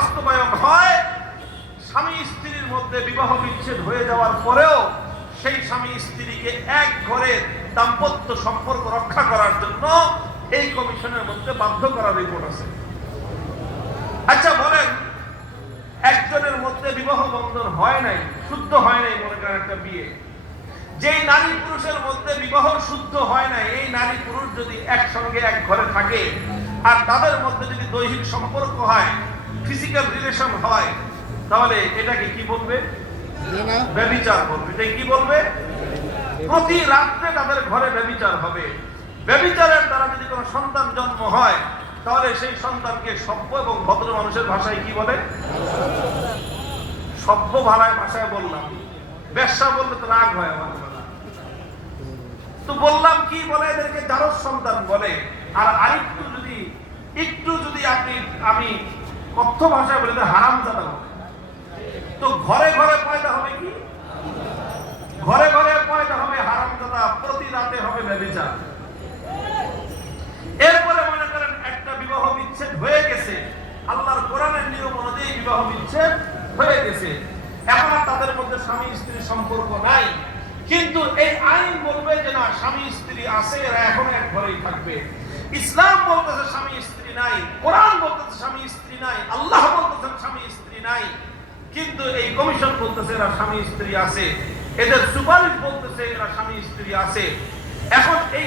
বাস্তবায়ন হয়, স্বামী স্ত্রীর মধ্যে বিবাহ বিচ্ছেদ হয়ে যাওয়ার পরেও সেই স্বামী স্ত্রীকে এক ঘরে দাম্পত্য সম্পর্ক রক্ষা করার জন্য এই কমিশনের মধ্যে বাধ্য করার রিপোর্ট আছে। আচ্ছা বলেন, একজনের মধ্যে বিবাহ বন্ধন হয় নাই, শুদ্ধ হয় নাই, মনে করেন একটা বিয়ে, যেই নারী পুরুষের মধ্যে বিবাহ শুদ্ধ হয় নাই, এই নারী পুরুষ যদি একসঙ্গে এক ঘরে থাকে আর তাদের মধ্যে যদি দৈহিক সম্পর্ক হয়, ফিজিক্যাল রিলেশন হয়, তাহলে এটাকে কি বলবে? ব্যভিচার বলবে। এটা কি বলবে? প্রতি রাত্রে তাদের ঘরে ব্যভিচার হবে। ব্যভিচারের দ্বারা যদি কোনো সন্তান জন্ম হয়, তাহলে সেই সন্তানকে সভ্য এবং ভদ্র মানুষের ভাষায় কি বলে? সভ্য ভাষায় বললাম, ব্যবসা বললে তো রাগ হয় আমার। তো বললাম কি বলে? এদেরকে জারজ সন্তান বলে। আর আরেকটু যদি আমি কথ্য ভাষায় বলি, হারামজাদা বলে। তো ঘরে ঘরে পয়দা হবে কি? ঘরে ঘরে পয়দা হবে হারামজাদা, প্রতি রাতে হবে ব্যভিচার। এরপরে মনে করেন একটা বিবাহ বিচ্ছেদ হয়ে গেছে, আল্লাহর কোরআনের নিয়ম অনুযায়ী বিবাহ বিচ্ছেদ হয়ে গেছে, এখন আর তাদের মধ্যে স্বামী স্ত্রীর সম্পর্ক নাই, কিন্তু এই আইন বলবে যে না, স্বামী স্ত্রী আছে, এরা এখন এক ঘরেই থাকবে। ইসলাম বলতেছে স্বামী স্ত্রী নাই, কোরআন বলতেছে স্বামী স্ত্রী নাই, আল্লাহ বলতেছেন স্বামী স্ত্রী নাই, কিন্তু এই কমিশন বলতেছে এরা স্বামী স্ত্রী আছে, এদের সুপারিশ বলতেছে এরা স্বামী স্ত্রী আছে। এখন এই